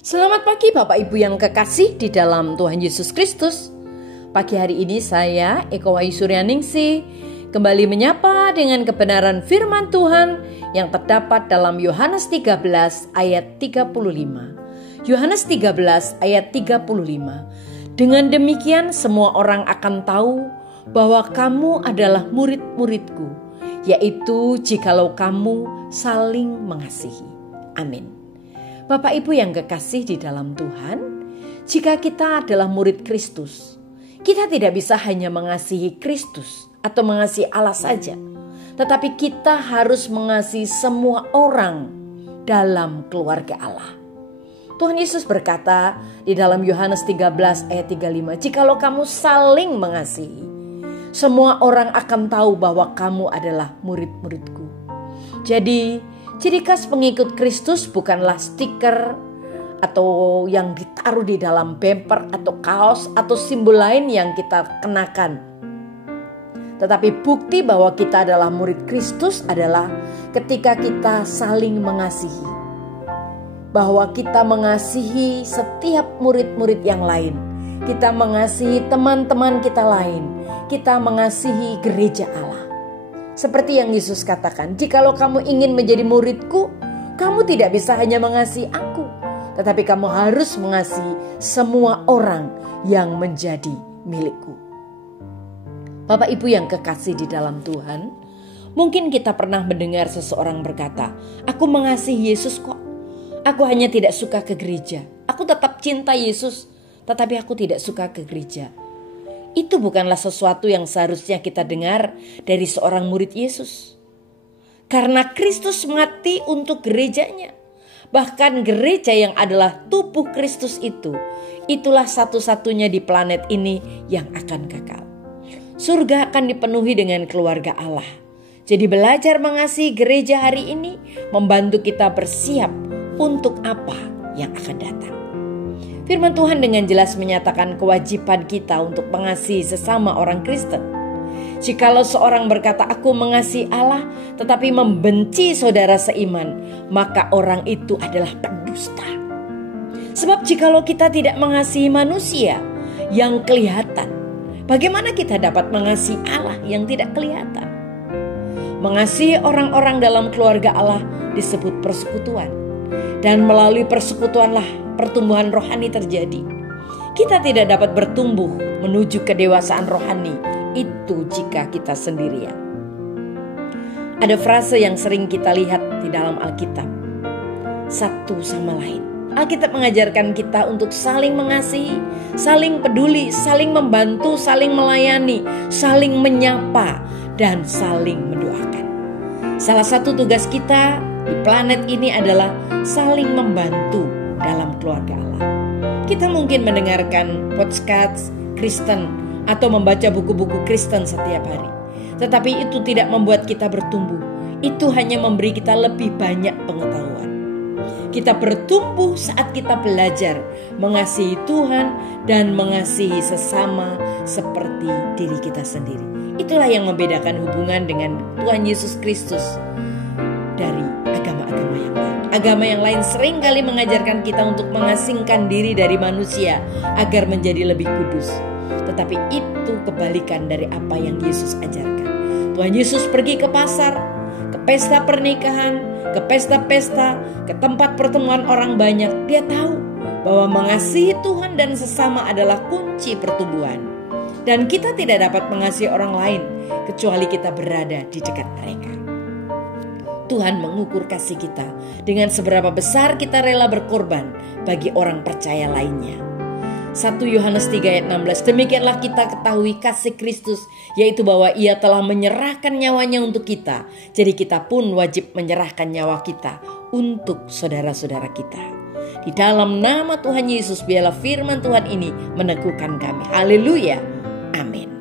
Selamat pagi Bapak Ibu yang kekasih di dalam Tuhan Yesus Kristus. Pagi hari ini saya, Eko Wahyu Suryaningsih, kembali menyapa dengan kebenaran firman Tuhan yang terdapat dalam Yohanes 13 ayat 35. Yohanes 13 ayat 35. Dengan demikian semua orang akan tahu bahwa kamu adalah murid-muridku, yaitu jikalau kamu saling mengasihi. Amin. Bapak Ibu yang kekasih di dalam Tuhan, jika kita adalah murid Kristus, kita tidak bisa hanya mengasihi Kristus atau mengasihi Allah saja, tetapi kita harus mengasihi semua orang dalam keluarga Allah. Tuhan Yesus berkata di dalam Yohanes 13 ayat 35, jikalau kamu saling mengasihi, semua orang akan tahu bahwa kamu adalah murid-muridku. Jadi ciri khas pengikut Kristus bukanlah stiker atau yang ditaruh di dalam bumper atau kaos atau simbol lain yang kita kenakan. Tetapi bukti bahwa kita adalah murid Kristus adalah ketika kita saling mengasihi. Bahwa kita mengasihi setiap murid-murid yang lain. Kita mengasihi teman-teman kita lain. Kita mengasihi gereja Allah. Seperti yang Yesus katakan, jikalau kamu ingin menjadi muridku, kamu tidak bisa hanya mengasihi aku, tetapi kamu harus mengasihi semua orang yang menjadi milikku. Bapak Ibu yang kekasih di dalam Tuhan, mungkin kita pernah mendengar seseorang berkata, aku mengasihi Yesus kok, aku hanya tidak suka ke gereja. Aku tetap cinta Yesus, tetapi aku tidak suka ke gereja. Itu bukanlah sesuatu yang seharusnya kita dengar dari seorang murid Yesus. Karena Kristus mati untuk gerejanya. Bahkan gereja yang adalah tubuh Kristus itulah satu-satunya di planet ini yang akan kekal. Surga akan dipenuhi dengan keluarga Allah. Jadi belajar mengasihi gereja hari ini membantu kita bersiap untuk apa yang akan datang. Firman Tuhan dengan jelas menyatakan kewajiban kita untuk mengasihi sesama orang Kristen. Jikalau seorang berkata aku mengasihi Allah tetapi membenci saudara seiman, maka orang itu adalah pendusta. Sebab jikalau kita tidak mengasihi manusia yang kelihatan, bagaimana kita dapat mengasihi Allah yang tidak kelihatan? Mengasihi orang-orang dalam keluarga Allah disebut persekutuan. Dan melalui persekutuanlah pertumbuhan rohani terjadi. Kita tidak dapat bertumbuh menuju kedewasaan rohani itu jika kita sendirian. Ada frase yang sering kita lihat di dalam Alkitab. Satu sama lain. Alkitab mengajarkan kita untuk saling mengasihi, saling peduli, saling membantu, saling melayani, saling menyapa, dan saling mendoakan. Salah satu tugas kita di planet ini adalah saling membantu dalam keluarga Allah. Kita mungkin mendengarkan podcast Kristen atau membaca buku-buku Kristen setiap hari. Tetapi itu tidak membuat kita bertumbuh. Itu hanya memberi kita lebih banyak pengetahuan. Kita bertumbuh saat kita belajar mengasihi Tuhan dan mengasihi sesama seperti diri kita sendiri. Itulah yang membedakan hubungan dengan Tuhan Yesus Kristus dari agama-agama yang lain. Agama yang lain sering kali mengajarkan kita untuk mengasingkan diri dari manusia agar menjadi lebih kudus. Tetapi itu kebalikan dari apa yang Yesus ajarkan. Tuhan Yesus pergi ke pasar, ke pesta pernikahan, ke pesta-pesta, ke tempat pertemuan orang banyak. Dia tahu bahwa mengasihi Tuhan dan sesama adalah kunci pertumbuhan. Dan kita tidak dapat mengasihi orang lain kecuali kita berada di dekat mereka. Tuhan mengukur kasih kita dengan seberapa besar kita rela berkorban bagi orang percaya lainnya. 1 Yohanes 3 ayat 16, demikianlah kita ketahui kasih Kristus, yaitu bahwa ia telah menyerahkan nyawanya untuk kita. Jadi kita pun wajib menyerahkan nyawa kita untuk saudara-saudara kita. Di dalam nama Tuhan Yesus, biarlah firman Tuhan ini meneguhkan kami. Haleluya. Amin.